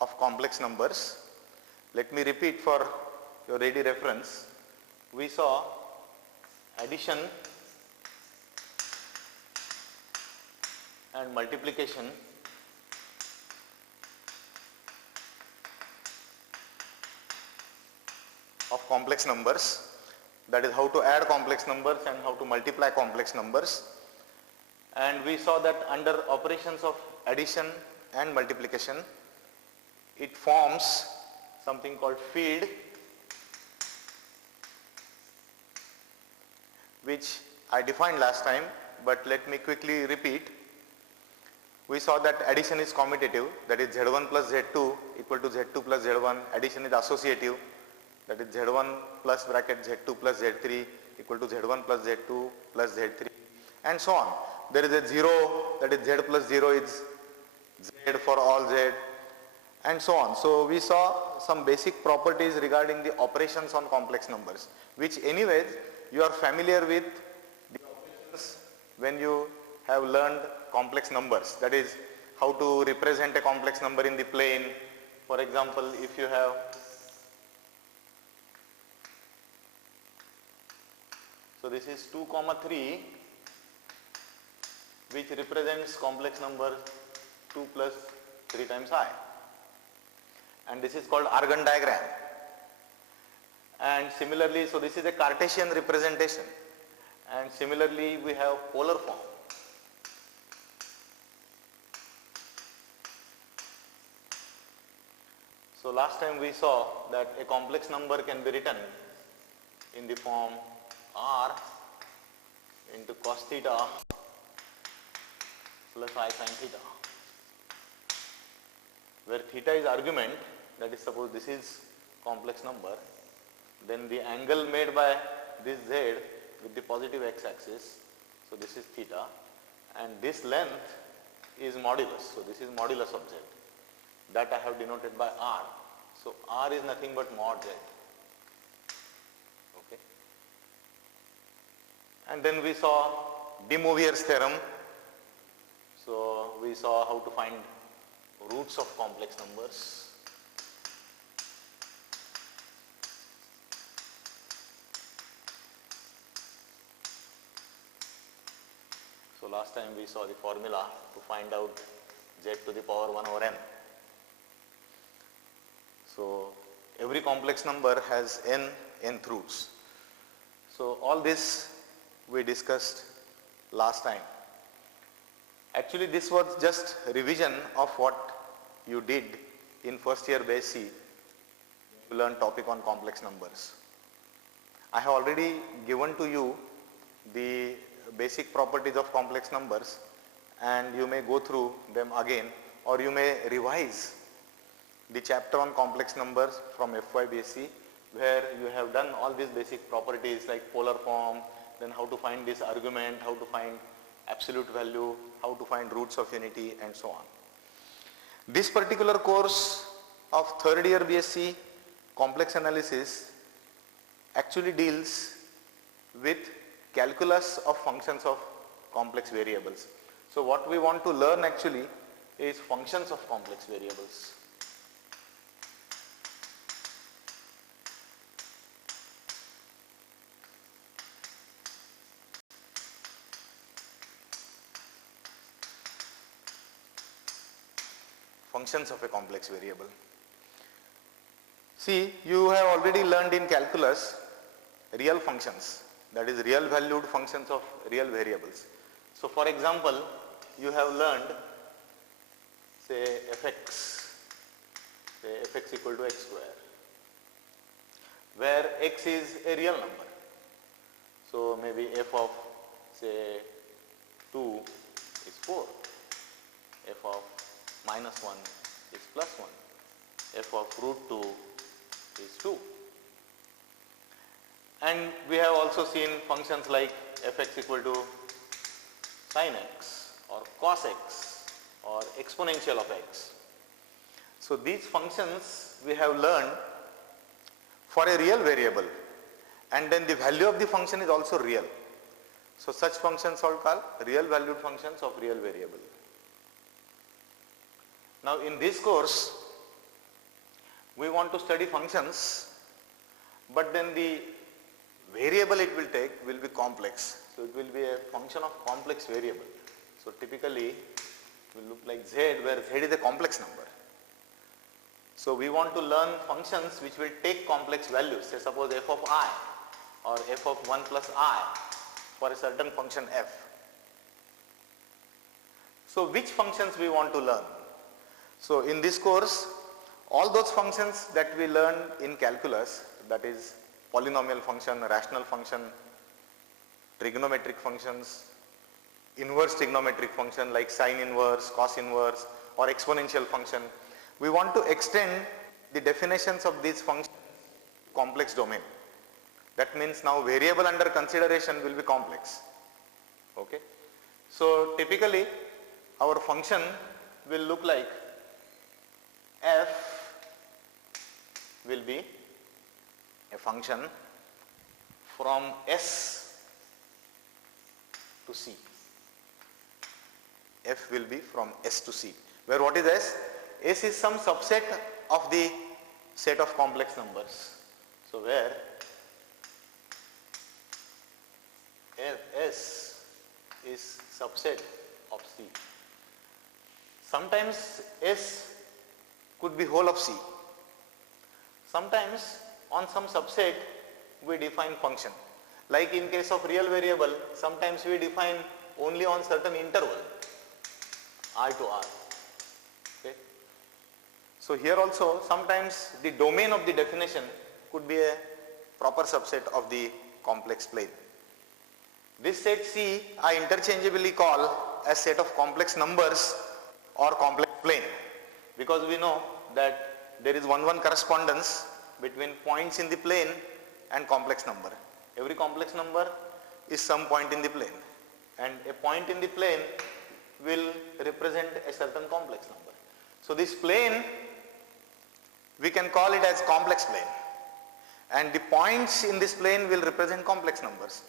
of complex numbers. Let me repeat for your ready reference. We saw addition and multiplication of complex numbers, that is how to add complex numbers and how to multiply complex numbers. And we saw that under operations of addition and multiplication, it forms something called field, which I defined last time, but let me quickly repeat. We saw that addition is commutative, that is Z1 plus Z2 equal to Z2 plus Z1. Addition is associative, that is Z1 plus bracket Z2 plus Z3 equal to Z1 plus Z2 plus Z3, and so on. There is a 0, that is Z plus 0 is Z for all Z, and so on. So we saw some basic properties regarding the operations on complex numbers, which anyways you are familiar with the operations when you have learned complex numbers, that is how to represent a complex number in the plane. For example, if you have so this is 2, 3, which represents complex number 2 plus 3 times I, and this is called Argand diagram. And similarly, so this is a Cartesian representation, and similarly we have polar form. So last time we saw that a complex number can be written in the form R into cos theta plus I sin theta, where theta is argument, that is suppose this is complex number, then the angle made by this Z with the positive x-axis, so this is theta, and this length is modulus, so this is modulus of Z, that I have denoted by R. So R is nothing but mod Z. Okay. And then we saw de Moivre's theorem. So we saw how to find roots of complex numbers. So last time we saw the formula to find out Z to the power 1 over n. So every complex number has nth roots. So all this we discussed last time. Actually this was just revision of what you did in first year base C. You learned topic on complex numbers. I have already given to you the basic properties of complex numbers, and you may go through them again, or you may revise the chapter on complex numbers from FYBSc, where you have done all these basic properties like polar form, then how to find this argument, how to find absolute value, how to find roots of unity, and so on. This particular course of third year BSc complex analysis actually deals with calculus of functions of complex variables. So what we want to learn actually is functions of complex variables. Functions of a complex variable. See, you have already learned in calculus real functions, that is real valued functions of real variables. So for example, you have learned say fx equal to x square, where x is a real number. So maybe f of say 2 is 4, f of minus 1 is plus 1, f of root 2 is 2. And we have also seen functions like fx equal to sin x or cos x or exponential of x. So these functions we have learned for a real variable, and then the value of the function is also real. So such functions are called real valued functions of real variable. Now in this course we want to study functions, but then the variable it will take will be complex. So it will be a function of complex variable. So typically it will look like z, where z is a complex number. So we want to learn functions which will take complex values, say suppose f of I or f of 1 plus I for a certain function f. So which functions we want to learn? So in this course, all those functions that we learned in calculus, that is polynomial function, rational function, trigonometric functions, inverse trigonometric function like sine inverse, cos inverse or exponential function, we want to extend the definitions of these functions to complex domain. That means now variable under consideration will be complex. Okay. So typically our function will look like f will be a function from S to C. F will be from S to C, where what is S? S is some subset of the set of complex numbers. So where S is subset of C. Sometimes S could be whole of C. Sometimes on some subset we define function. Like in case of real variable, sometimes we define only on certain interval, I to R. Okay. So here also sometimes the domain of the definition could be a proper subset of the complex plane. This set C I interchangeably call as set of complex numbers or complex plane, because we know that there is one-one correspondence between points in the plane and complex number. Every complex number is some point in the plane, and a point in the plane will represent a certain complex number. So this plane, we can call it as complex plane, and the points in this plane will represent complex numbers.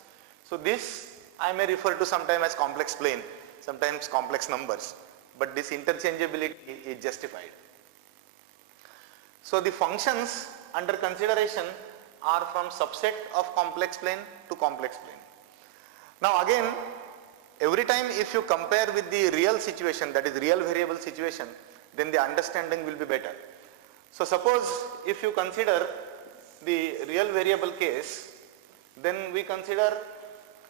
So this I may refer to sometimes as complex plane, sometimes complex numbers, but this interchangeability is justified. So the functions under consideration are from subset of complex plane to complex plane. Now again, every time if you compare with the real situation, that is real variable situation, then the understanding will be better. So suppose if you consider the real variable case, then we consider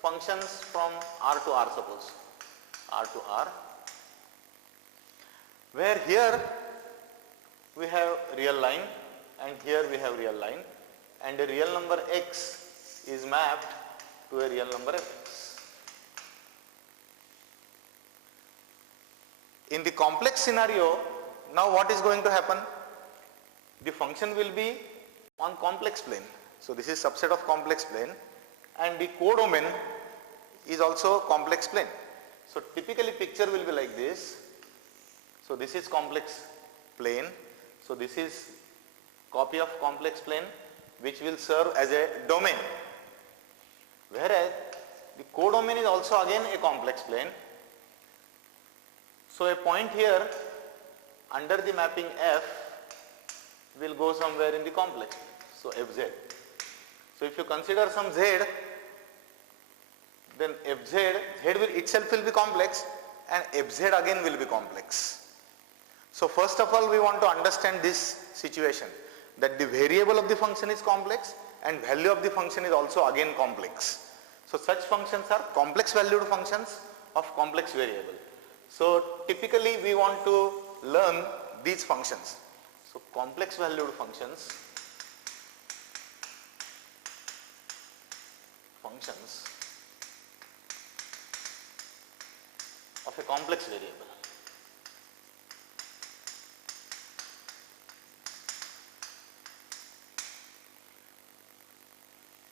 functions from R to R, suppose R to R, where here we have real line and here we have real line, and a real number x is mapped to a real number fx. In the complex scenario, now what is going to happen? The function will be on complex plane. So this is subset of complex plane, and the codomain is also complex plane. So typically picture will be like this. So this is complex plane. So this is copy of complex plane which will serve as a domain, whereas the codomain is also again a complex plane. So a point here under the mapping F will go somewhere in the complex, so Fz. So if you consider some z, then Fz, z will itself will be complex and Fz again will be complex. So first of all we want to understand this situation, that the variable of the function is complex and value of the function is also again complex. So such functions are complex valued functions of complex variable. So typically we want to learn these functions. So complex valued functions of a complex variable.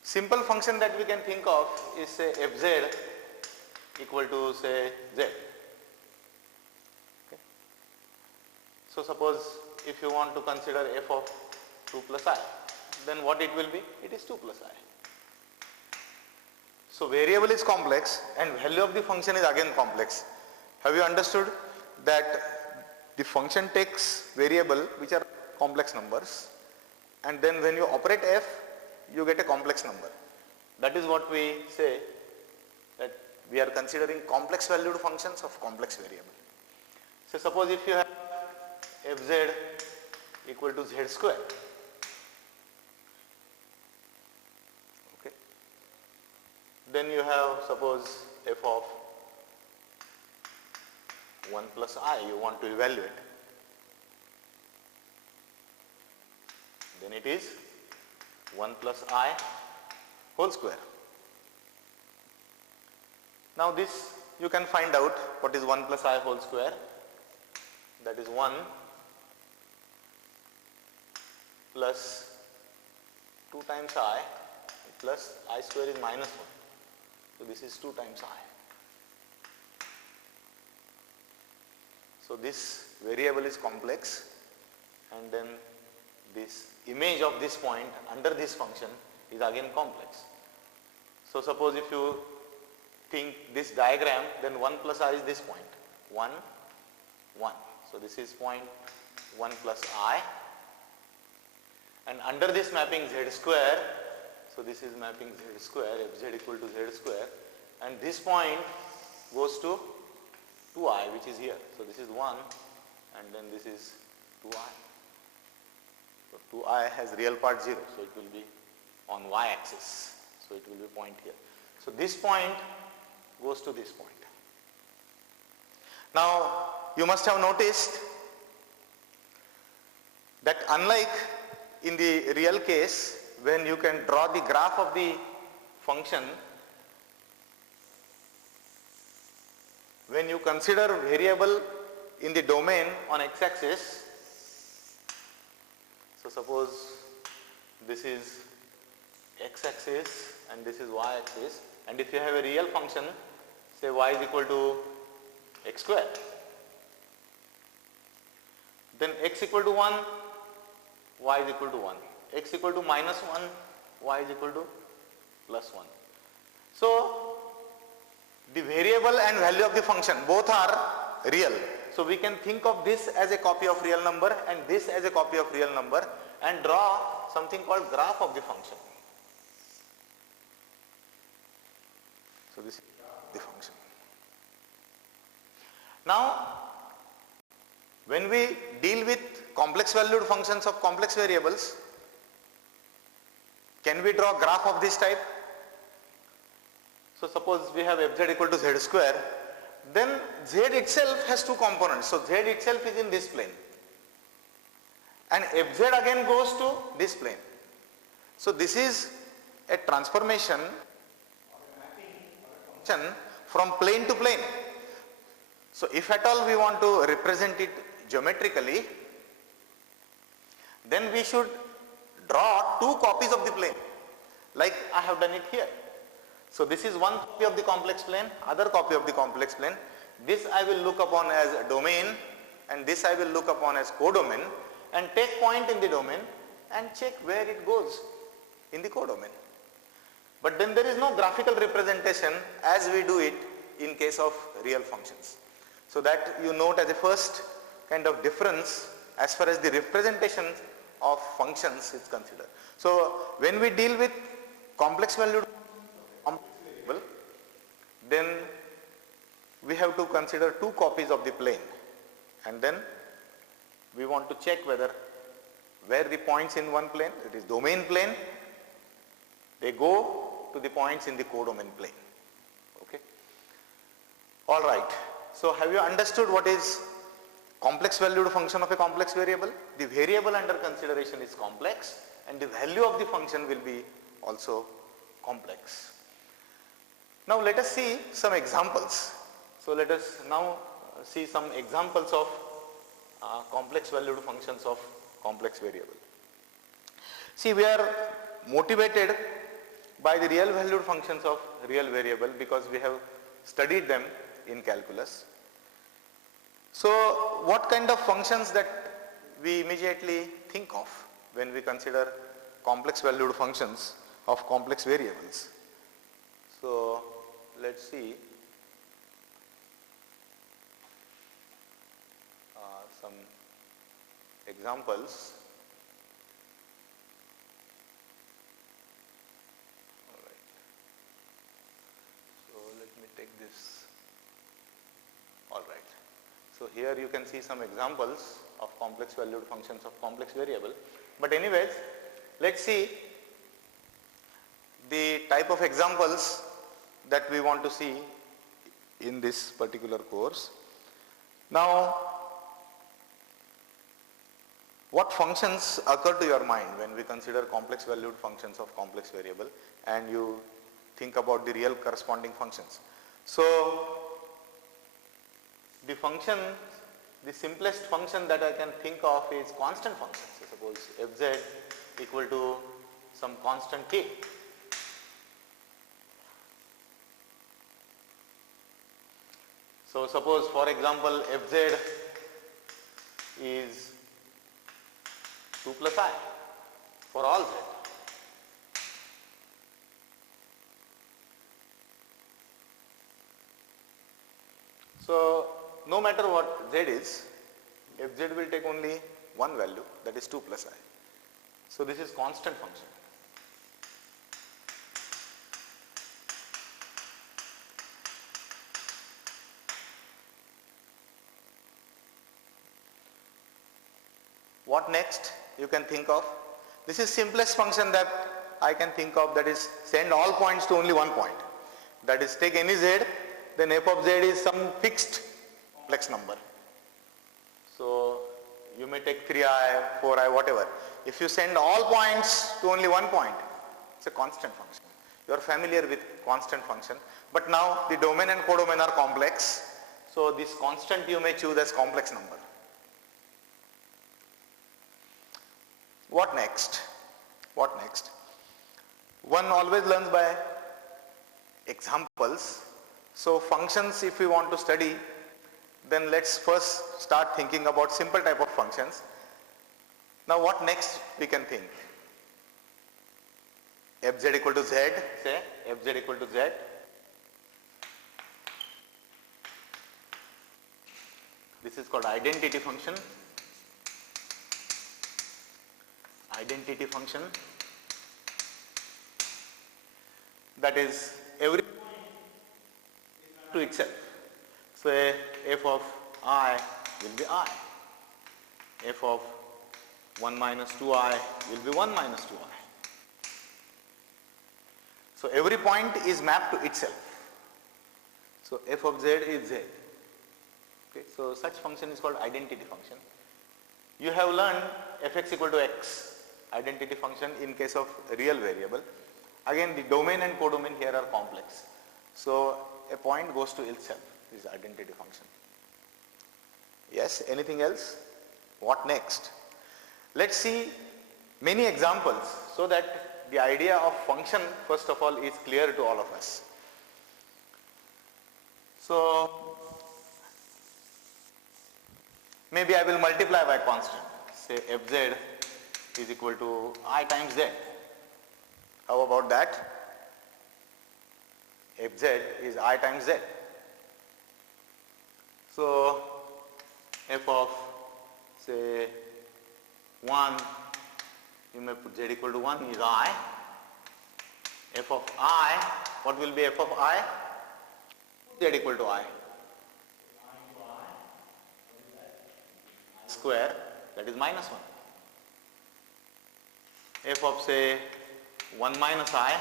Simple function that we can think of is say fz equal to say z. Okay. So suppose if you want to consider f of 2 plus I, then what it will be? It is 2 plus I. So variable is complex and value of the function is again complex. Have you understood that the function takes variable which are complex numbers and then when you operate f, you get a complex number. That is what we say, that we are considering complex valued functions of complex variable. So suppose if you have fz equal to z square, okay, then you have suppose f of 1 plus I you want to evaluate, then it is 1 plus I whole square. Now this you can find out what is 1 plus I whole square, that is 1 plus 2 times I plus I square is minus 1. So this is 2 times I. So this variable is complex, and then this image of this point under this function is again complex. So suppose if you think this diagram, then 1 plus I is this point, 1, 1. So this is point 1 plus I, and under this mapping z square, so this is mapping z square, fz equal to z square, and this point goes to 2i, which is here. So this is 1, and then this is 2i. So 2i has real part 0, so it will be on y-axis. So it will be point here. So this point goes to this point. Now you must have noticed that unlike in the real case, when you can draw the graph of the function, when you consider variable in the domain on x-axis, so suppose this is x-axis and this is y-axis, and if you have a real function, say y is equal to x square, then x equal to 1, y is equal to 1, x equal to minus 1, y is equal to plus 1. So the variable and value of the function both are real. So we can think of this as a copy of real number and this as a copy of real number, and draw something called graph of the function. So this is the function. Now when we deal with complex valued functions of complex variables, can we draw graph of this type? So suppose we have fz equal to z square, then z itself has two components. So z itself is in this plane, and fz again goes to this plane. So this is a transformation from plane to plane. So if at all we want to represent it geometrically, then we should draw two copies of the plane, like I have done it here. So this is one copy of the complex plane, other copy of the complex plane. This I will look upon as a domain, and this I will look upon as codomain, and take point in the domain and check where it goes in the codomain. But then there is no graphical representation as we do it in case of real functions. So that you note as a first kind of difference as far as the representation of functions is considered. So when we deal with complex valued variable, then we have to consider two copies of the plane, and then we want to check whether where the points in one plane, it is domain plane, they go to the points in the codomain plane. Okay. All right. So have you understood what is complex valued function of a complex variable? The variable under consideration is complex, and the value of the function will be also complex. Now let us see some examples. So let us now see some examples of complex valued functions of complex variable. See, we are motivated by the real valued functions of real variable because we have studied them in calculus. So what kind of functions that we immediately think of when we consider complex valued functions of complex variables? So let's see some examples. here you can see some examples of complex valued functions of complex variable. But anyways, let's see the type of examples that we want to see in this particular course. Now, what functions occur to your mind when we consider complex valued functions of complex variable and you think about the real corresponding functions? So, the function, the simplest function that I can think of is constant functions. So, suppose fz equal to some constant k. So, suppose for example fz is 2 plus I for all z. So, no matter what z is, fz will take only one value, that is 2 plus I. So, this is constant function. What next you can think of? This is simplest function that I can think of, that is send all points to only one point. That is take any z, then f of z is some fixed complex number. So, you may take 3i, 4i, whatever. If you send all points to only one point, it's a constant function. You are familiar with constant function, but now the domain and codomain are complex. So, this constant you may choose as complex number. What next? What next? One always learns by examples. So, functions if we want to study, then let's first start thinking about simple type of functions. Now, what next we can think? Fz equal to z, say fz equal to z. This is called identity function. Identity function, that is every to itself. So, f of I will be I, f of 1 minus 2i will be 1 minus 2i. So, every point is mapped to itself. So, f of z is z. Okay. So, such function is called identity function. You have learned fx equal to x, identity function in case of real variable. Again, the domain and codomain here are complex. So, a point goes to itself, this is identity function. Yes, anything else? What next? Let's see many examples so that the idea of function first of all is clear to all of us. So, maybe I will multiply by constant, say fz is equal to I times z. How about that? Fz is I times z. So, f of say 1, you may put z equal to 1 is I. F of I, what will be f of I? Z equal to I. Square, that is minus 1. F of say 1 minus I,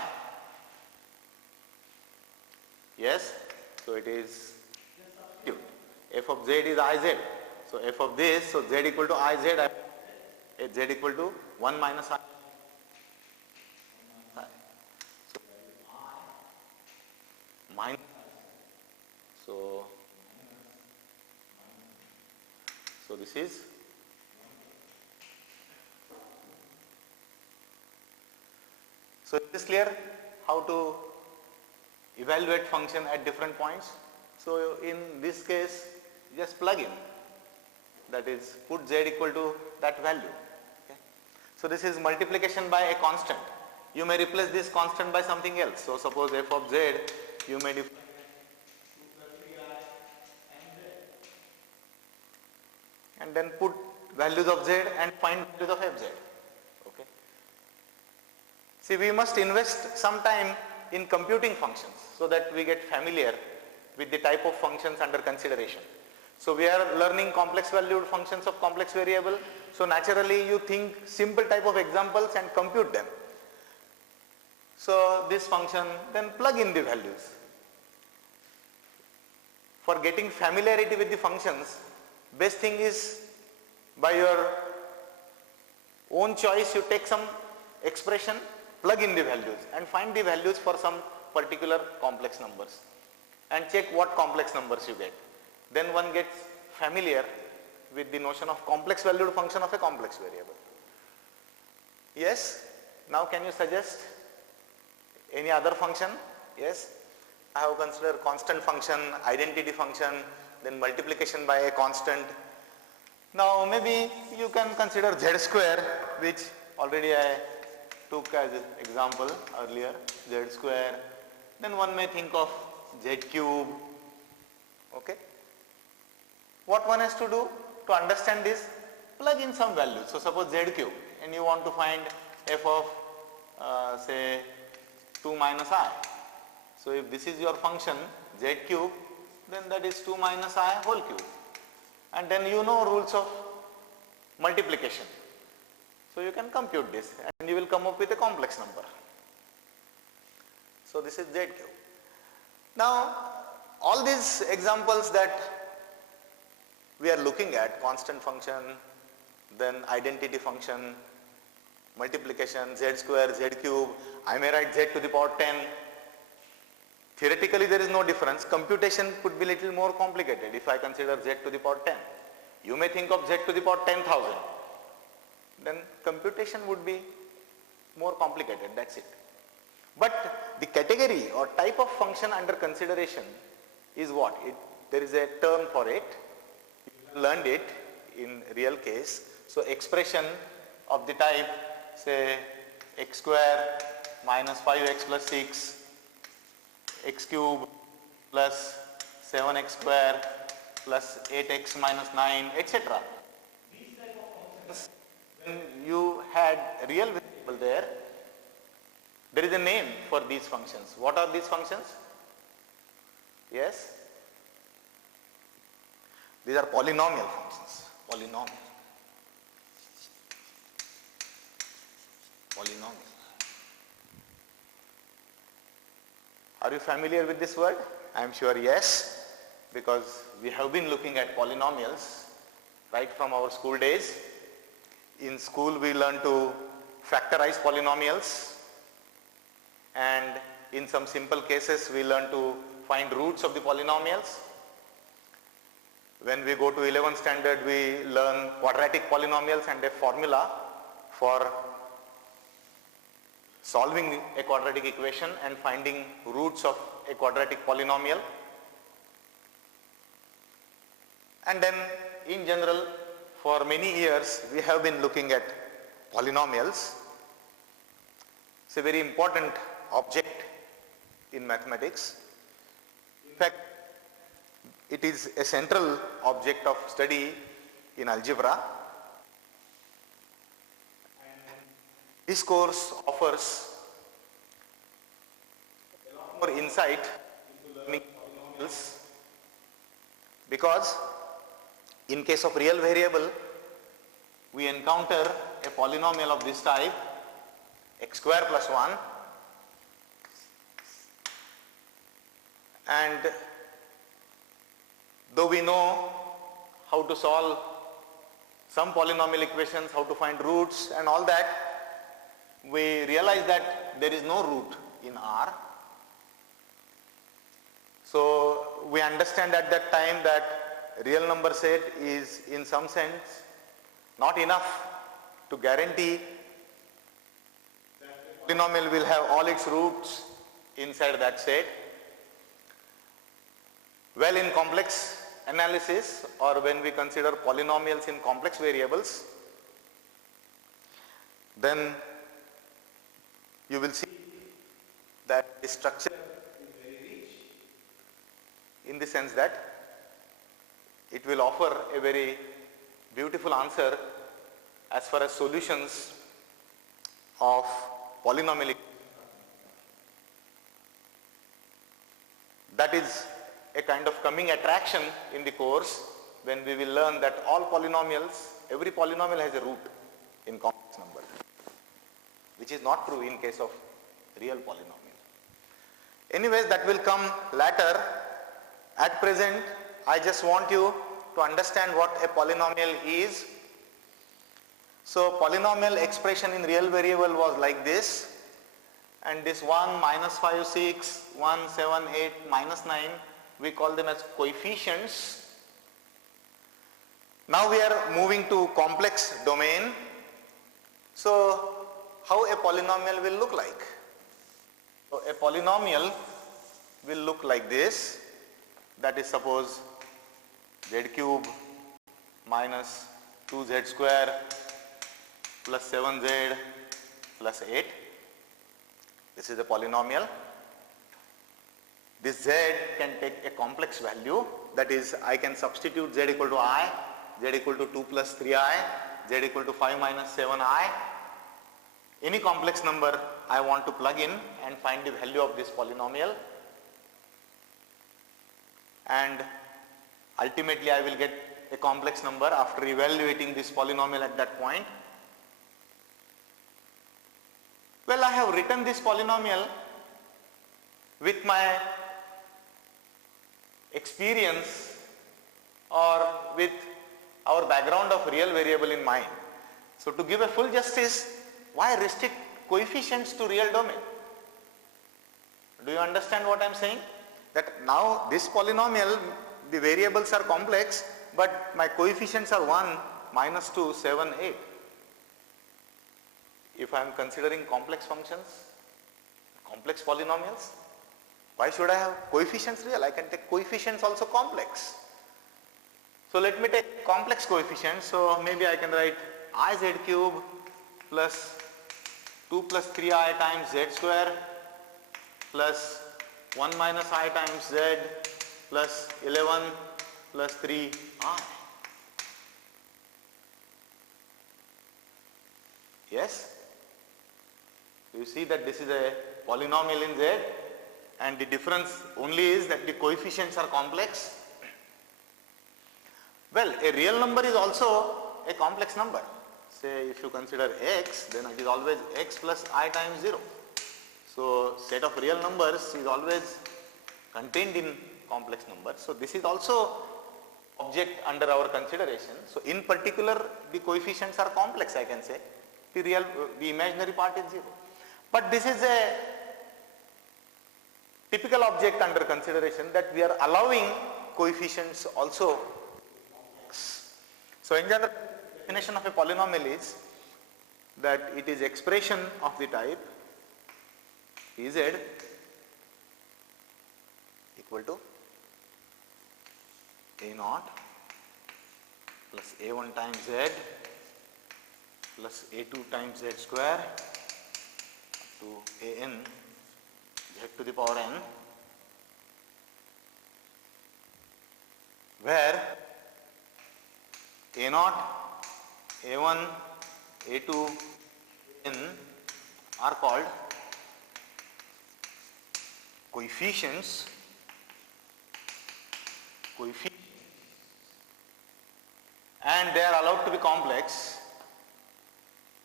yes, so it is f of z is Iz, so f of this, so z equal to Iz, z equal to 1 minus I. So, minus, so this is, so is this clear how to evaluate function at different points? So, in this case just plug in, that is put z equal to that value. Okay. So, this is multiplication by a constant. You may replace this constant by something else. So, suppose f of z you may define and then put values of z and find values of fz. Okay. See, we must invest some time in computing functions so that we get familiar with the type of functions under consideration. So we are learning complex valued functions of complex variable. So naturally you think simple type of examples and compute them. So this function, then plug in the values. For getting familiarity with the functions, best thing is by your own choice you take some expression, plug in the values and find the values for some particular complex numbers and check what complex numbers you get. Then one gets familiar with the notion of complex valued function of a complex variable. Yes? Now can you suggest any other function? Yes? I have considered constant function, identity function, then multiplication by a constant. Now maybe you can consider z square, which already I took as an example earlier, z square. Then one may think of z cube. Okay? What one has to do to understand this? Plug in some values. So suppose z cube and you want to find f of say 2 minus I. So if this is your function z cube, then that is 2 minus I whole cube. And then you know rules of multiplication. So you can compute this and you will come up with a complex number. So this is z cube. Now all these examples that we are looking at, constant function, then identity function, multiplication, z square, z cube, I may write z to the power 10. Theoretically there is no difference. Computation could be little more complicated if I consider z to the power 10. You may think of z to the power 10,000. Then computation would be more complicated, that's it. But the category or type of function under consideration is what? There is a term for it. You learned it in real case. So expression of the type, say x square minus 5x plus 6, x cube plus 7x square plus 8x minus 9, etc. These type of functions, when you had real variable there is a name for these functions. What are these functions? Yes? These are polynomial functions. Polynomial. Are you familiar with this word? I am sure yes, because we have been looking at polynomials right from our school days. In school we learn to factorize polynomials, and in some simple cases we learn to find roots of the polynomials. When we go to 11th standard we learn quadratic polynomials and a formula for solving a quadratic equation and finding roots of a quadratic polynomial. And then in general for many years we have been looking at polynomials. It's a very important object in mathematics. In fact, it is a central object of study in algebra. This course offers a lot more insight into learning polynomials, because in case of real variable we encounter a polynomial of this type, x square plus 1, and though we know how to solve some polynomial equations, how to find roots and all that, we realize that there is no root in R. So we understand at that time that real number set is in some sense not enough to guarantee that the polynomial will have all its roots inside that set. Well, in complex analysis, or when we consider polynomials in complex variables, then you will see that the structure is very rich in the sense that it will offer a very beautiful answer as far as solutions of polynomial. That is a kind of coming attraction in the course, when we will learn that all polynomials, every polynomial has a root in complex number, which is not true in case of real polynomial. Anyways, that will come later. At present, I just want you to understand what a polynomial is. So polynomial expression in real variable was like this, and this 1, minus 5, 6, 1, 7, 8, minus 9, we call them as coefficients. Now we are moving to complex domain. So how a polynomial will look like? So a polynomial will look like this, that is suppose z cube minus 2z square plus 7z plus 8. This is a polynomial. This z can take a complex value, that is I can substitute z equal to I, z equal to 2 plus 3i, z equal to 5 minus 7i. Any complex number I want to plug in and find the value of this polynomial, and ultimately I will get a complex number after evaluating this polynomial at that point. Well, I have written this polynomial with my experience or with our background of real variable in mind. So to give a full justice, why restrict coefficients to real domain? Do you understand what I am saying? That now this polynomial, the variables are complex, but my coefficients are 1, minus 2, 7, 8. If I am considering complex functions, complex polynomials, why should I have coefficients real? I can take coefficients also complex. So let me take complex coefficients. So maybe I can write I z cube plus 2 plus 3i times z square plus 1 minus I times z plus 11 plus 3i. Yes? You see that this is a polynomial in z, and the difference only is that the coefficients are complex. Well, a real number is also a complex number. Say if you consider x, then it is always x plus I times 0. So set of real numbers is always contained in complex numbers. So this is also object under our consideration. So in particular, the coefficients are complex, I can say. The imaginary part is 0. But this is a typical object under consideration, that we are allowing coefficients also. So in general, definition of a polynomial is that it is expression of the type Ez equal to A0 plus A1 times Z plus A2 times Z square to An Z to the power n, where A0, A1, A2, N are called coefficients, and they are allowed to be complex.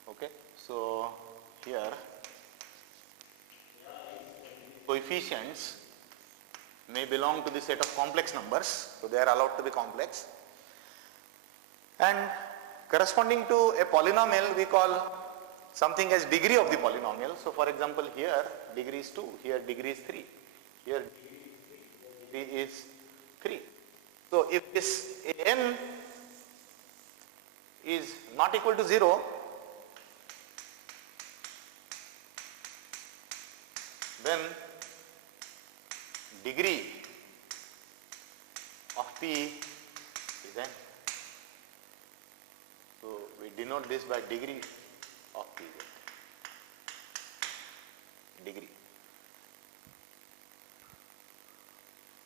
Okay, so here coefficients may belong to the set of complex numbers, so they are allowed to be complex. And corresponding to a polynomial, we call something as degree of the polynomial. So for example, here degree is 2, here degree is 3, here degree is 3. So if this n is not equal to 0, then degree of P is n. So we denote this by degree of P, degree.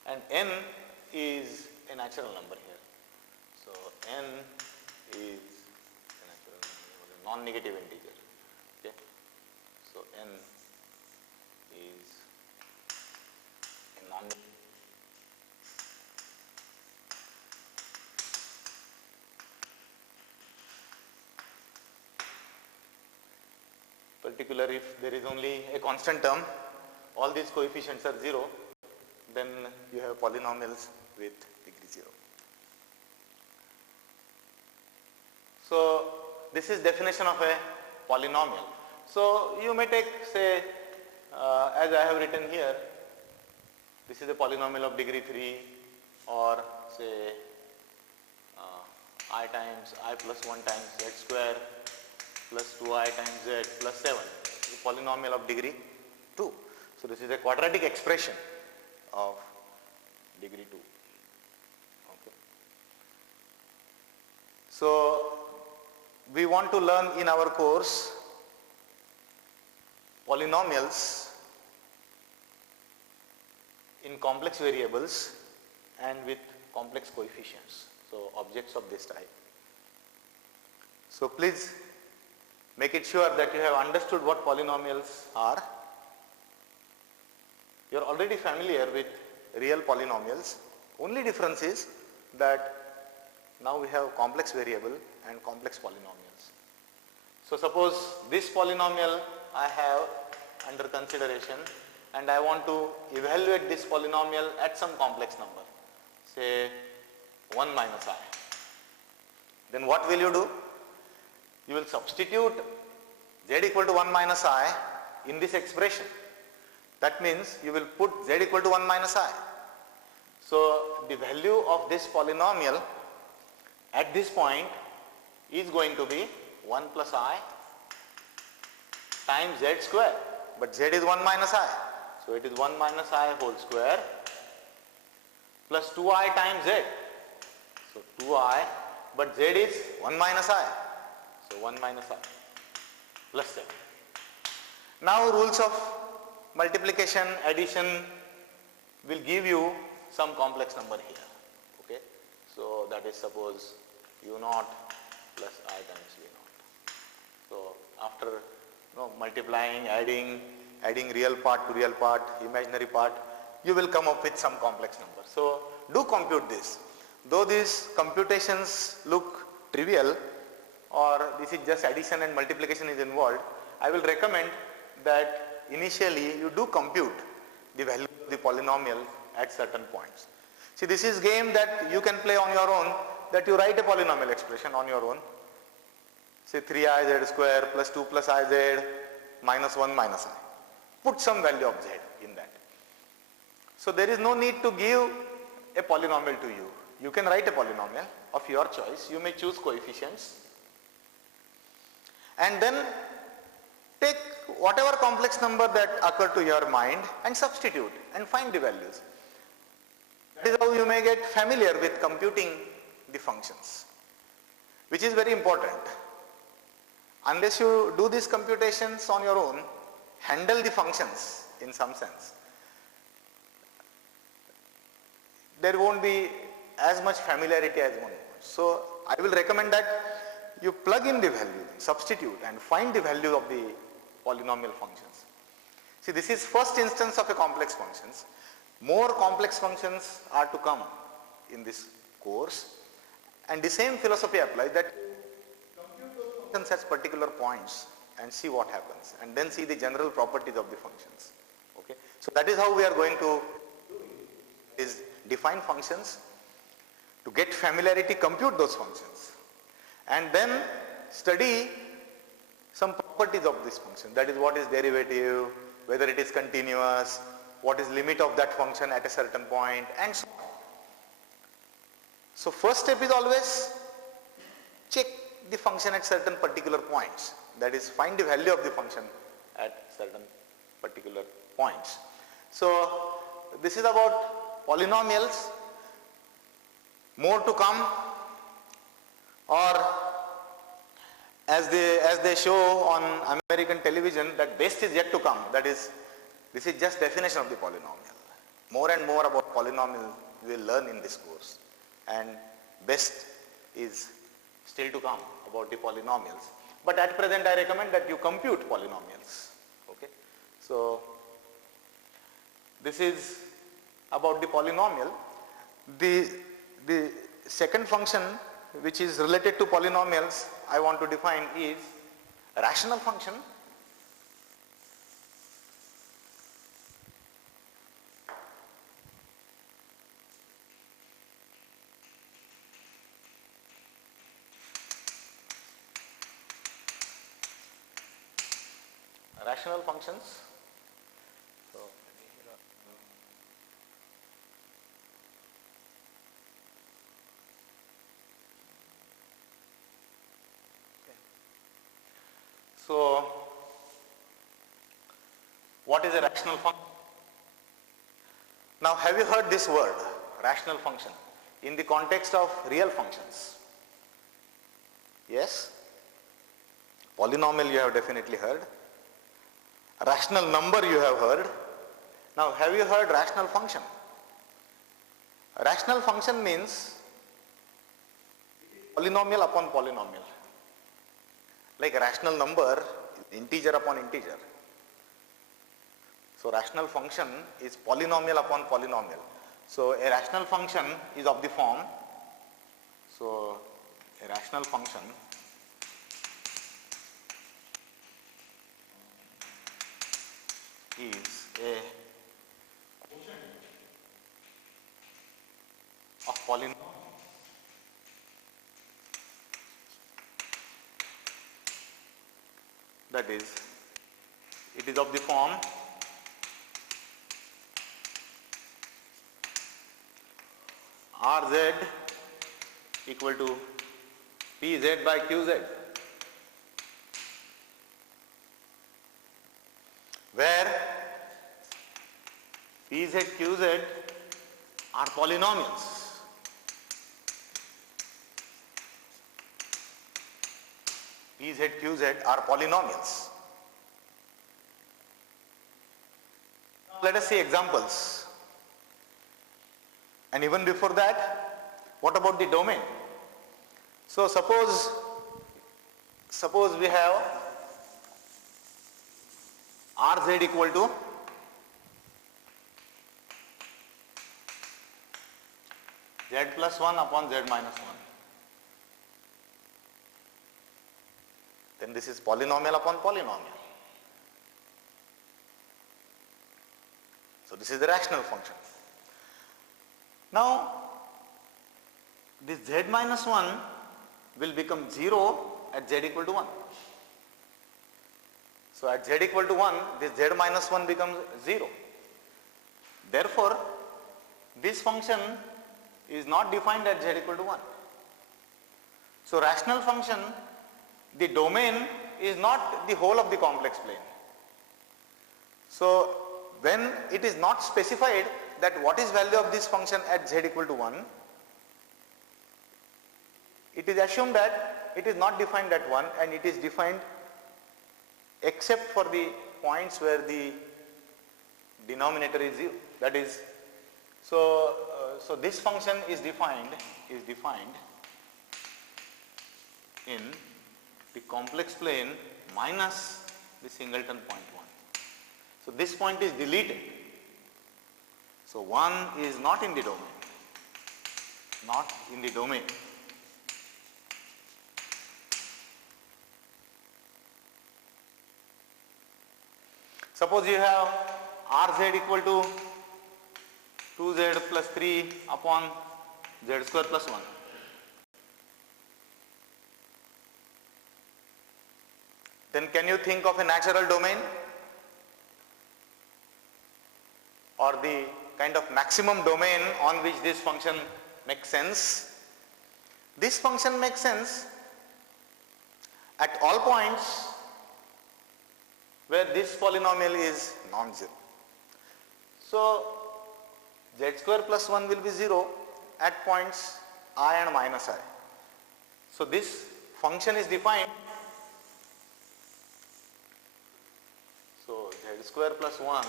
And n is a natural number here. So n is a natural number, a non-negative integer. Okay. So n is a non-negative. particular if there is only a constant term, all these coefficients are 0, then you have polynomials with degree 0. So this is definition of a polynomial. So you may take, say, as I have written here, this is a polynomial of degree 3, or say I times I plus 1 times z square plus 2I times z plus 7, is a polynomial of degree 2. So this is a quadratic expression of degree 2. Okay. So we want to learn in our course polynomials in complex variables and with complex coefficients. So objects of this type. So please make it sure that you have understood what polynomials are. You are already familiar with real polynomials. Only difference is that now we have complex variable and complex polynomials. So suppose this polynomial I have under consideration, and I want to evaluate this polynomial at some complex number, say 1 minus I. Then what will you do? You will substitute z equal to 1 minus I in this expression. That means you will put z equal to 1 minus I. So the value of this polynomial at this point is going to be 1 plus I times z square, but z is 1 minus I. So it is 1 minus I whole square plus 2I times z. So 2I, but z is 1 minus I. So 1 minus I plus 7. Now rules of multiplication, addition will give you some complex number here. Okay. So that is suppose u naught plus I times v naught. So after multiplying, adding real part to real part, imaginary part, you will come up with some complex number. So do compute this. Though these computations look trivial, or this is just addition and multiplication is involved, I will recommend that initially you do compute the value of the polynomial at certain points. See, this is game that you can play on your own, that you write a polynomial expression on your own. Say 3iz square plus 2 plus iz minus 1 minus I. Put some value of z in that. So there is no need to give a polynomial to you. You can write a polynomial of your choice. You may choose coefficients and then take whatever complex number that occur to your mind and substitute and find the values. That is how you may get familiar with computing the functions, which is very important. Unless you do these computations on your own, handle the functions in some sense, there won't be as much familiarity as one wants. So I will recommend that you plug in the value, substitute and find the value of the polynomial functions. See, this is first instance of a complex functions. More complex functions are to come in this course, and the same philosophy applies, that compute those functions at particular points and see what happens, and then see the general properties of the functions. Okay, so that is how we are going to do it, is define functions, to get familiarity, compute those functions, and then study some properties of this function. That is, what is derivative, whether it is continuous, what is limit of that function at a certain point, and so on. So first step is always check the function at certain particular points. That is, find the value of the function at certain particular points. So this is about polynomials. More to come, or as they show on American television, that best is yet to come. That is, this is just definition of the polynomial. More and more about polynomial we will learn in this course, and best is still to come about the polynomials. But at present I recommend that you compute polynomials. Okay, so this is about the polynomial. The second function which is related to polynomials I want to define is rational function rational functions. So, so what is a rational function? Now, have you heard this word, rational function, in the context of real functions? Yes? Polynomial you have definitely heard. Rational number you have heard. Now, have you heard rational function? Rational function means polynomial upon polynomial. Like a rational number, integer upon integer. So rational function is polynomial upon polynomial. So a rational function is of the form. So a rational function is a quotient of polynomial. That is, it is of the form Rz equal to Pz by Qz, where Pz, Qz are polynomials. Pz, Qz are polynomials. Let us see examples. And even before that, what about the domain? So suppose we have Rz equal to z plus 1 upon z minus 1. Then this is polynomial upon polynomial. So this is the rational function. Now this z minus 1 will become 0 at z equal to 1. So at z equal to 1, this z minus 1 becomes 0. Therefore, this function is not defined at z equal to 1. So rational function, the domain is not the whole of the complex plane. So when it is not specified that what is value of this function at z equal to 1, it is assumed that it is not defined at 1 and it is defined except for the points where the denominator is 0. That is, so this function is defined in the complex plane minus the singleton point 1. So this point is deleted. So 1 is not in the domain, not in the domain. Suppose you have Rz equal to 2z plus 3 upon z square plus 1. Then can you think of a natural domain or the kind of maximum domain on which this function makes sense? This function makes sense at all points where this polynomial is non-zero. So z square plus 1 will be 0 at points I and minus I. So this function is defined. So z square plus 1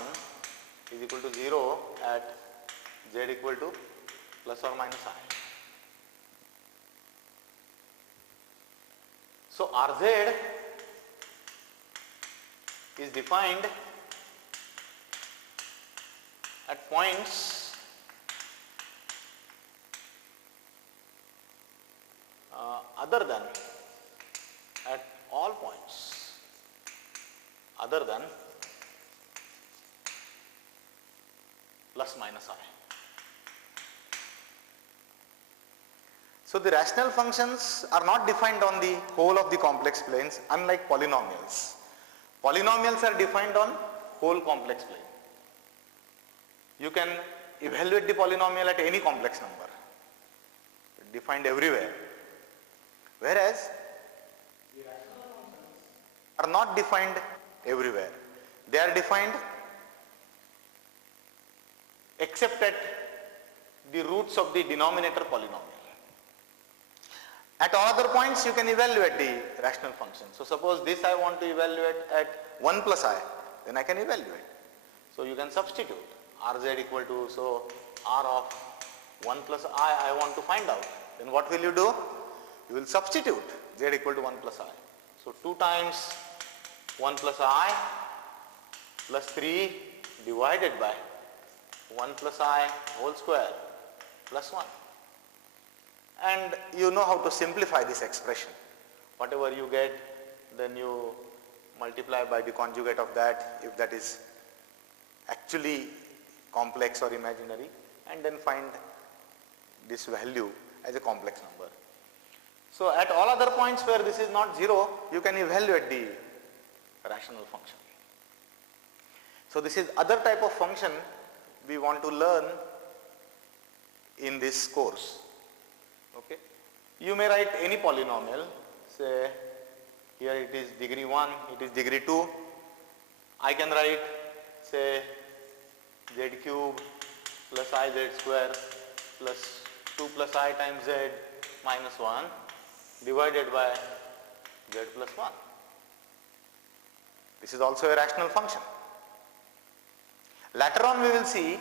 is equal to 0 at z equal to plus or minus I. So Rz is defined at points other than, at all points other than plus minus I. So the rational functions are not defined on the whole of the complex planes, unlike polynomials. Polynomials are defined on whole complex plane. You can evaluate the polynomial at any complex number, defined everywhere. Whereas are not defined everywhere. They are defined except at the roots of the denominator polynomial. At all other points you can evaluate the rational function. So suppose this I want to evaluate at 1 plus I, then I can evaluate. So you can substitute Rz equal to, so R of 1 plus I want to find out. Then what will you do? You will substitute Z equal to 1 plus I. So 2 times 1 plus I plus 3 divided by 1 plus I whole square plus 1. And you know how to simplify this expression. Whatever you get, then you multiply by the conjugate of that, if that is actually complex or imaginary, and then find this value as a complex number. So at all other points where this is not 0, you can evaluate the rational function. So this is other type of function we want to learn in this course. Okay. You may write any polynomial, say here it is degree 1, it is degree 2. I can write say z cube plus I z square plus 2 plus I times z minus 1 divided by z plus 1. This is also a rational function. Later on we will see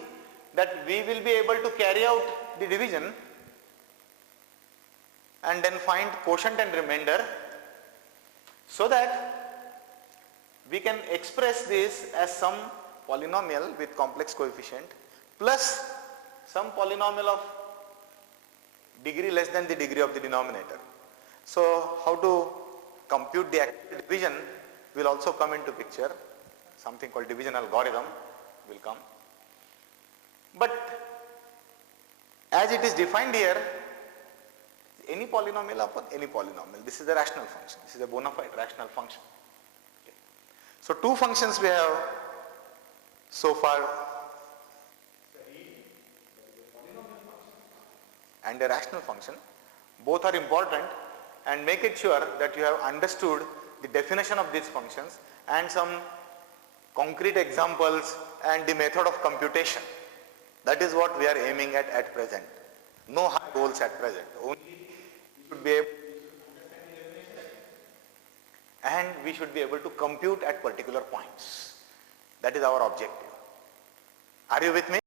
that we will be able to carry out the division and then find quotient and remainder, so that we can express this as some polynomial with complex coefficient plus some polynomial of degree less than the degree of the denominator. So how to compute the actual division will also come into picture. Something called division algorithm will come. But as it is defined here, any polynomial upon any polynomial. This is a rational function. This is a bona fide rational function. Okay. So 2 functions we have so far and a rational function. Both are important, and make it sure that you have understood the definition of these functions and some concrete examples and the method of computation. That is what we are aiming at present. No high goals at present. Only we should be able and we should be able to compute at particular points. That is our objective. Are you with me?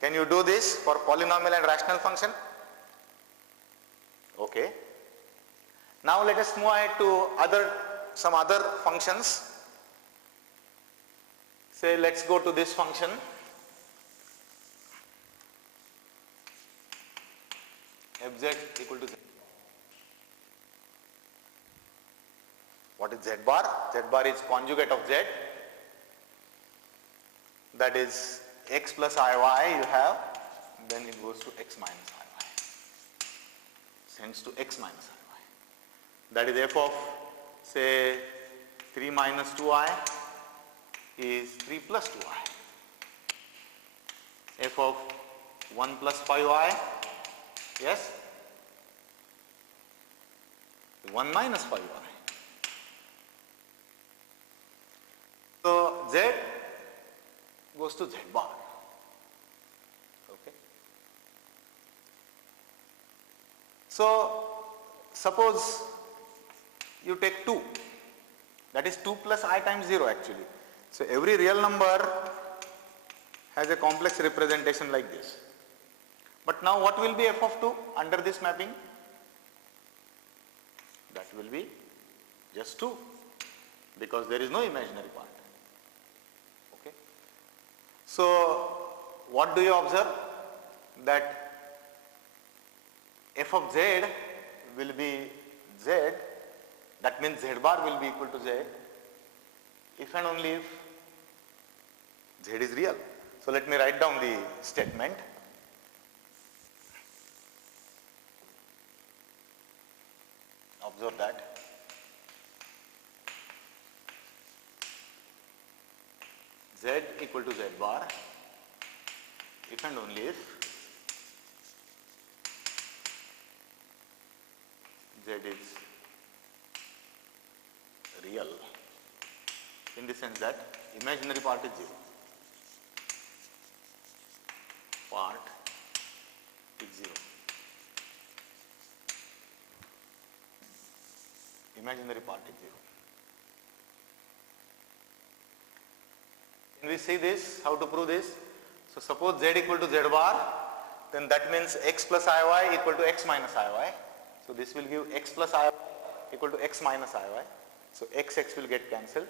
Can you do this for polynomial and rational function? Okay. Now let us move ahead to some other functions. Say let's go to this function. Fz equal to z. What is z bar? Z bar is conjugate of z. That is x plus iy you have, then it goes to x minus iy. Sends to x minus iy. That is f of say 3 minus 2i is 3 plus 2i. F of 1 plus 5i, yes, 1 minus 5i. So z goes to z bar. Okay. So suppose you take 2, that is 2 plus I times 0 actually. So every real number has a complex representation like this. But now what will be f of 2 under this mapping? That will be just 2, because there is no imaginary part. Okay. So what do you observe? That f of z will be z, that means z bar will be equal to z if and only if z is real. So let me write down the statement. Observe that. Z equal to Z bar if and only if Z is real, in the sense that imaginary part is 0. Part is 0. Imaginary part is 0. Can we see this? How to prove this? So suppose Z equal to Z bar, then that means x plus Iy equal to x minus Iy. So this will give x plus Iy equal to x minus Iy. So x will get cancelled.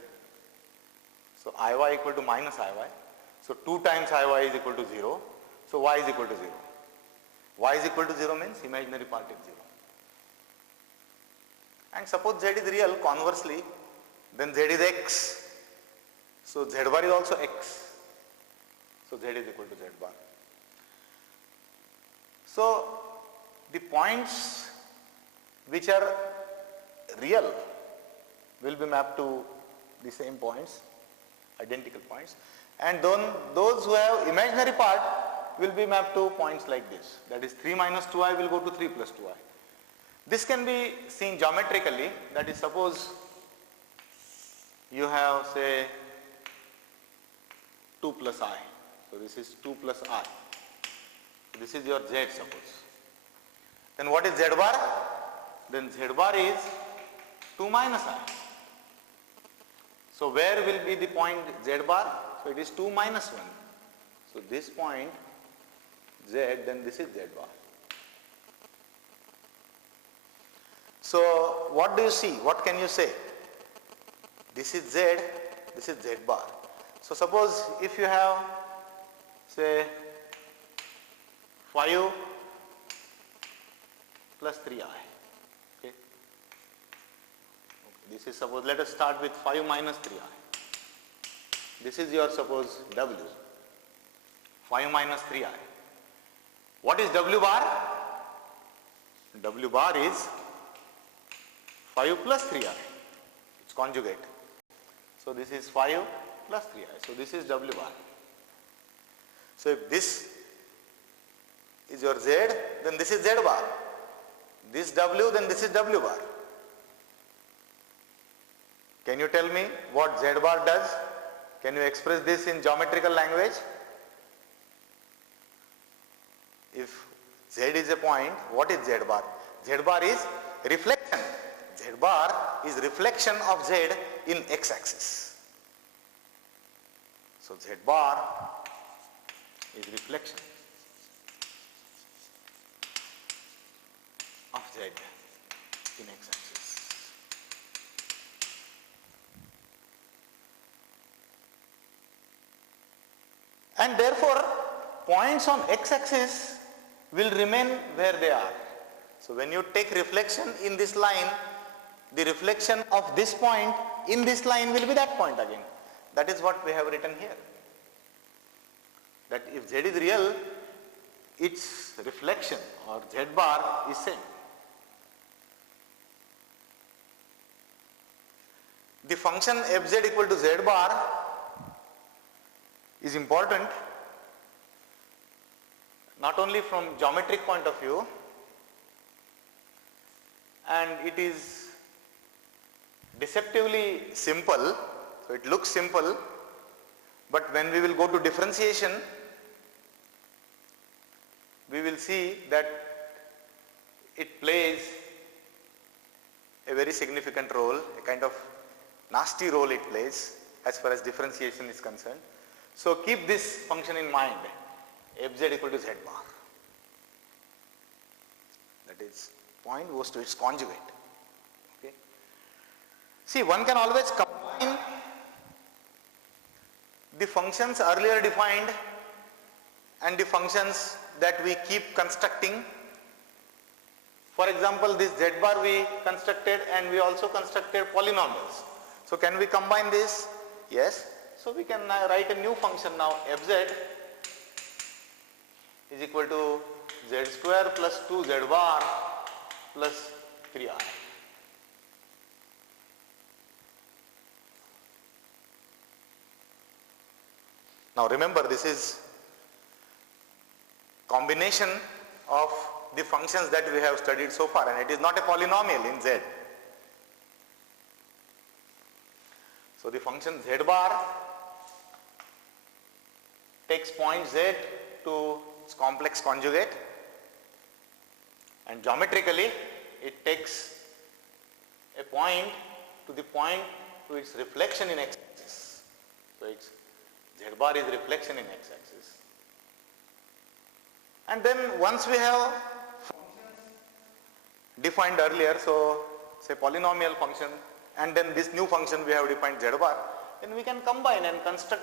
So Iy equal to minus Iy. So 2 times Iy is equal to 0. So y is equal to 0. Y is equal to 0 means imaginary part is 0. And suppose Z is real, conversely, then Z is x. So Z bar is also x. So Z is equal to Z bar. So the points which are real will be mapped to the same points, identical points, and then those who have imaginary part will be mapped to points like this. That is 3 minus 2i will go to 3 plus 2i. This can be seen geometrically. That is, suppose you have, say, 2 plus I. So this is 2 plus I. This is your Z, suppose. Then what is Z bar? Then Z bar is 2 minus I. So where will be the point Z bar? So it is 2 minus 1. So this point Z, then this is Z bar. So what do you see? What can you say? This is Z, this is Z bar. So suppose if you have, say, 5 plus 3i. Okay. This is, suppose, let us start with 5 minus 3i. This is your, suppose, W. 5 minus 3i. What is W bar? W bar is 5 plus 3i. It's conjugate. So this is 5 plus 3i. So this is W bar. So if this is your Z, then this is Z bar. This W, then this is W bar. Can you tell me what Z bar does? Can you express this in geometrical language? If Z is a point, what is Z bar? Z bar is reflection. Z bar is reflection of Z in x-axis. So Z bar is reflection of Z in x-axis. And therefore, points on x-axis will remain where they are. So when you take reflection in this line, the reflection of this point in this line will be that point again. That is what we have written here. That if Z is real, its reflection or Z bar is same. The function fz equal to Z bar is important not only from geometric point of view, and it is deceptively simple. So it looks simple, but when we will go to differentiation, we will see that it plays a very significant role, a kind of nasty role it plays as far as differentiation is concerned. So keep this function in mind, fz equal to Z bar. That is, point goes to its conjugate. Okay. See, one can always combine the functions earlier defined and the functions that we keep constructing. For example, this Z bar we constructed, and we also constructed polynomials. So can we combine this? Yes. So we can write a new function now, fz is equal to Z square plus 2Z bar plus 3i. Now remember, this is combination of the functions that we have studied so far, and it is not a polynomial in Z. So the function Z bar takes point Z to its complex conjugate, and geometrically it takes a point to its reflection in x-axis. So its Z bar is reflection in x-axis. And then once we have functions defined earlier, so say polynomial function, and then this new function we have defined Z bar, then we can combine and construct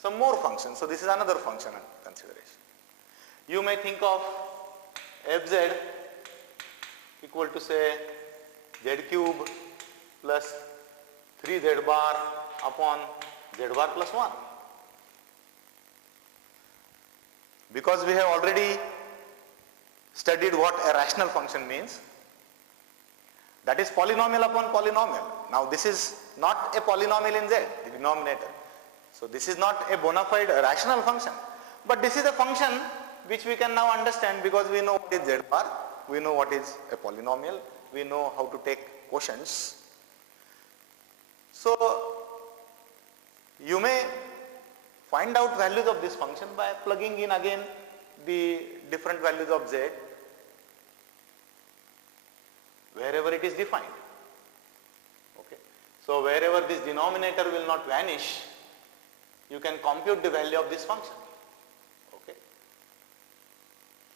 some more functions. So this is another function consideration. You may think of fz equal to say z cube plus 3z bar upon z bar plus 1. Because we have already studied what a rational function means, that is polynomial upon polynomial. Now this is not a polynomial in Z, the denominator. So this is not a bona fide rational function, but this is a function which we can now understand because we know what is Z bar, we know what is a polynomial, we know how to take quotients. So you may find out values of this function by plugging in again the different values of Z wherever it is defined. Okay. So wherever this denominator will not vanish, you can compute the value of this function. Okay.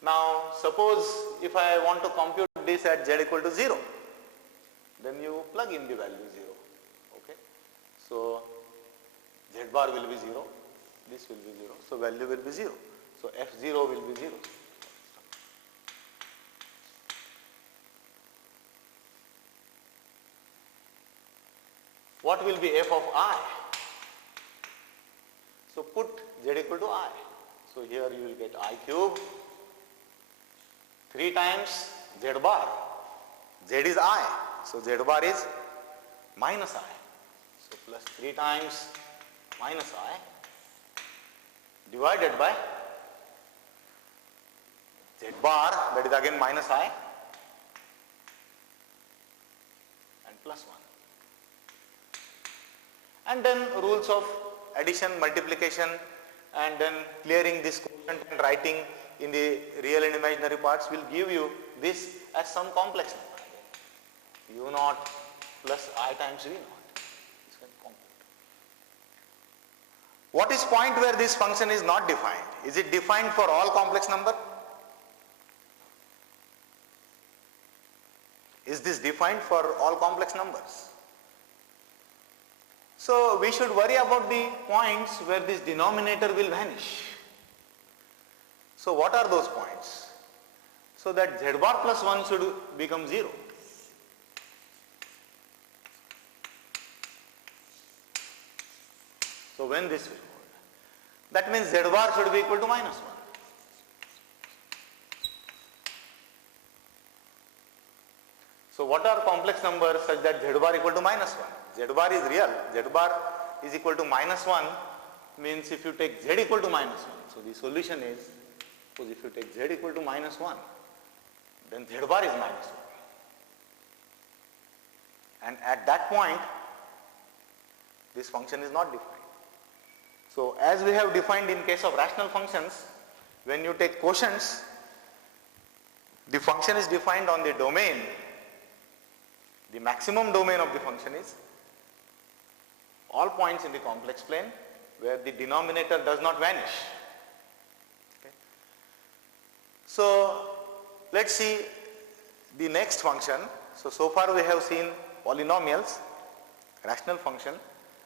Now suppose if I want to compute this at Z equal to 0, then you plug in the value 0. Okay. So Z bar will be 0, this will be 0, so value will be 0. So f0 will be 0. What will be f of I? So put Z equal to I. So here you will get I cube 3 times Z bar. Z is I, so Z bar is minus I. So plus 3 times minus I divided by Z bar, that is again minus I, and plus 1. And then rules of addition, multiplication, and then clearing this quotient and writing in the real and imaginary parts will give you this as some complex number. U naught plus I times V naught. This can compute. What is point where this function is not defined? Is it defined for all complex number? Is this defined for all complex numbers? So we should worry about the points where this denominator will vanish. So what are those points? So that Z bar plus 1 should become 0. So when this will hold? That means Z bar should be equal to minus 1. So what are complex numbers such that Z bar equal to minus 1? Z bar is real. Z bar is equal to minus 1 means if you take Z equal to minus 1. So the solution is, suppose if you take Z equal to minus 1, then Z bar is minus 1. And at that point, this function is not defined. So as we have defined in case of rational functions, when you take quotients, the function is defined on the domain. The maximum domain of the function is all points in the complex plane where the denominator does not vanish. Okay. So let's see the next function. So far we have seen polynomials, rational function,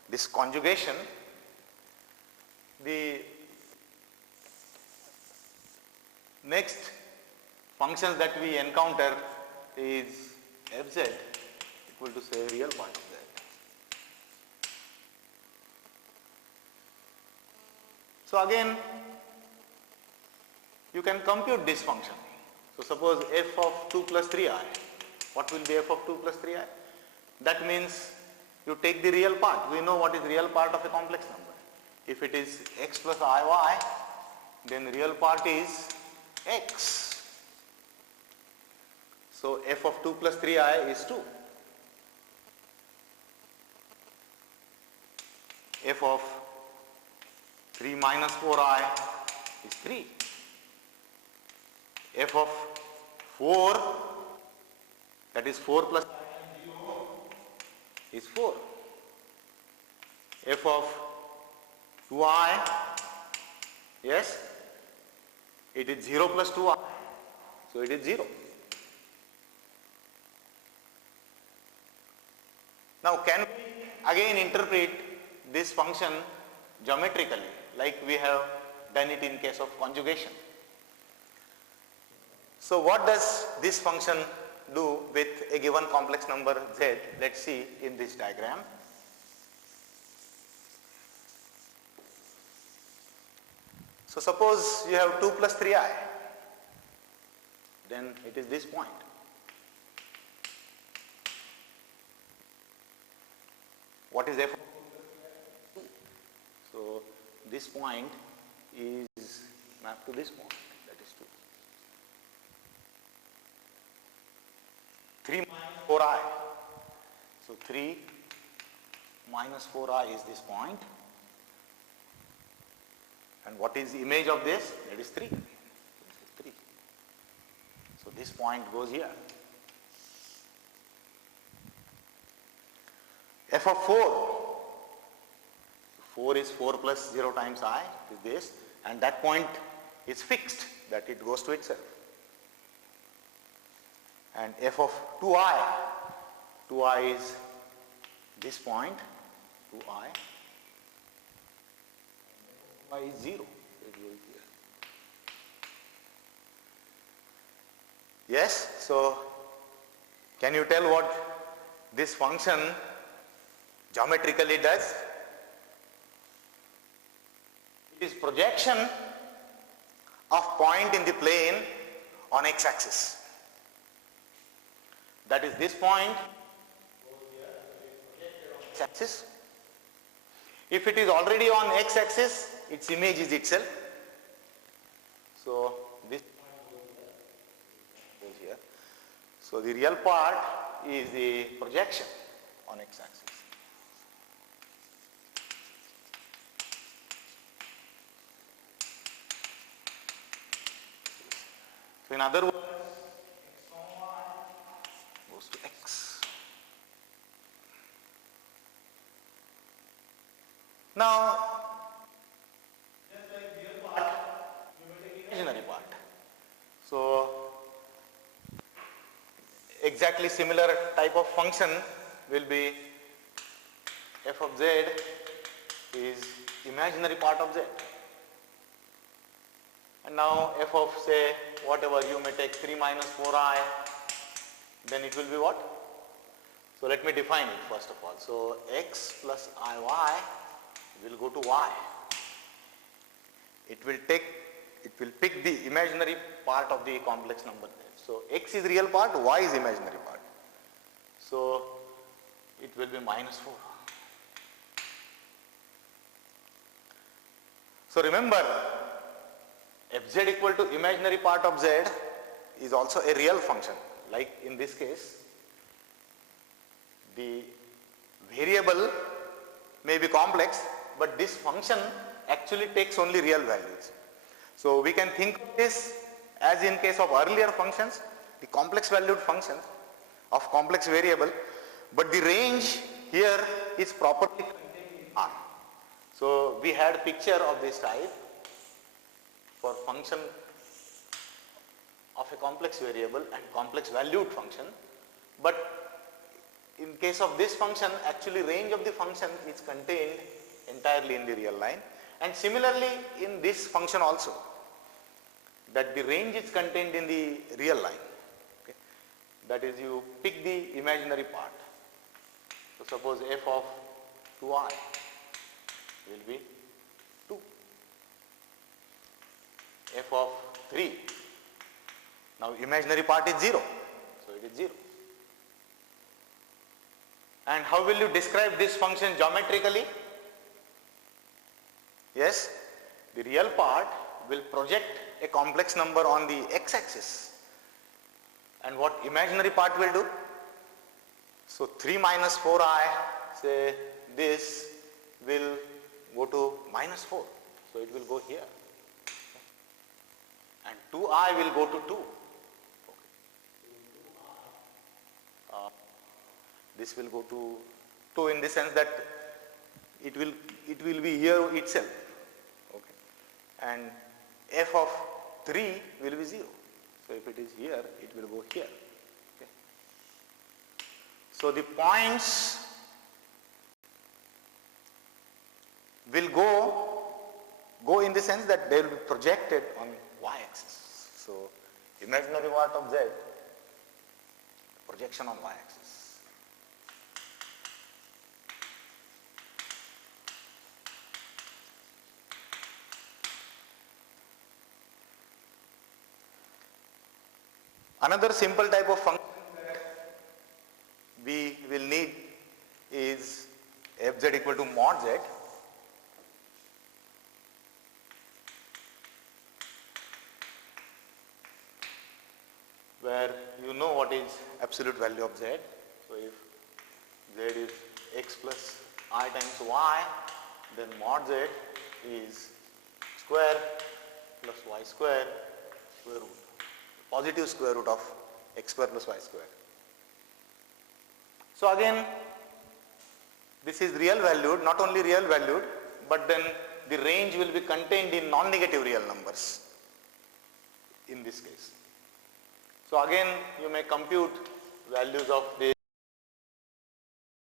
this conjugation. The next functions that we encounter is fz equal to say real part of z. So again you can compute this function. So suppose f of 2 plus 3i. What will be f of 2 plus 3i? That means you take the real part. We know what is real part of a complex number. If it is x plus iy, then real part is x. So f of 2 plus 3i is 2. F of 3 minus 4i is 3. F of 4, that is 4 plus is 4. F of 2i, yes, it is 0 plus 2i, so it is 0. Now can we again interpret this function geometrically like we have done it in case of conjugation? So what does this function do with a given complex number z? Let's see in this diagram. So suppose you have 2 plus 3i, then it is this point. What is f? So this point is mapped to this point, that is 2. 3 minus 4i. So 3 minus 4i is this point. And what is the image of this? That is 3. 3. So this point goes here. F of 4. 4 is 4 plus 0 times I is this, and that point is fixed, that it goes to itself. And f of 2i is this point, 2i is 0. It goes here. Yes, so can you tell what this function geometrically does? It is projection of point in the plane on x-axis. That is this point x-axis. If it is already on x-axis, its image is itself. So this goes here. So the real part is the projection on x-axis. So in other words, goes to x. Now, just like real part, you will take imaginary part. So, exactly similar type of function will be f of z is imaginary part of z. And now f of, say, whatever you may take 3 minus 4i, then it will be what? So let me define it first of all. So x plus iy will go to y. It will pick the imaginary part of the complex number there. So x is real part, y is imaginary part. So it will be minus 4. So remember, fz equal to imaginary part of z is also a real function. Like in this case, the variable may be complex, but this function actually takes only real values. So we can think of this as in case of earlier functions, the complex valued function of complex variable, but the range here is properly contained in R. So we had picture of this type for function of a complex variable and complex valued function, but in case of this function, actually range of the function is contained entirely in the real line, and similarly in this function also, that the range is contained in the real line. Okay. That is, you pick the imaginary part. So suppose f of 2i will be 2. F of 3. Now imaginary part is 0. So it is 0. And how will you describe this function geometrically? Yes, the real part will project a complex number on the x-axis. And what imaginary part will do? So 3 minus 4i, say this will go to minus 4. So it will go here. And 2i will go to 2. This will go to 2 in the sense that it will be here itself. Okay. And f of 3 will be 0. So if it is here, it will go here. Okay. So the points will go in the sense that they will be projected on y-axis. So imaginary part of z, projection on y-axis. Another simple type of function that we will need is fz equal to mod z. Where you know what is absolute value of z. So if z is x plus I times y, then mod z is square plus y square root, positive square root of x square plus y square. So again, this is real valued, not only real valued, but then the range will be contained in non-negative real numbers in this case. So again, you may compute values of this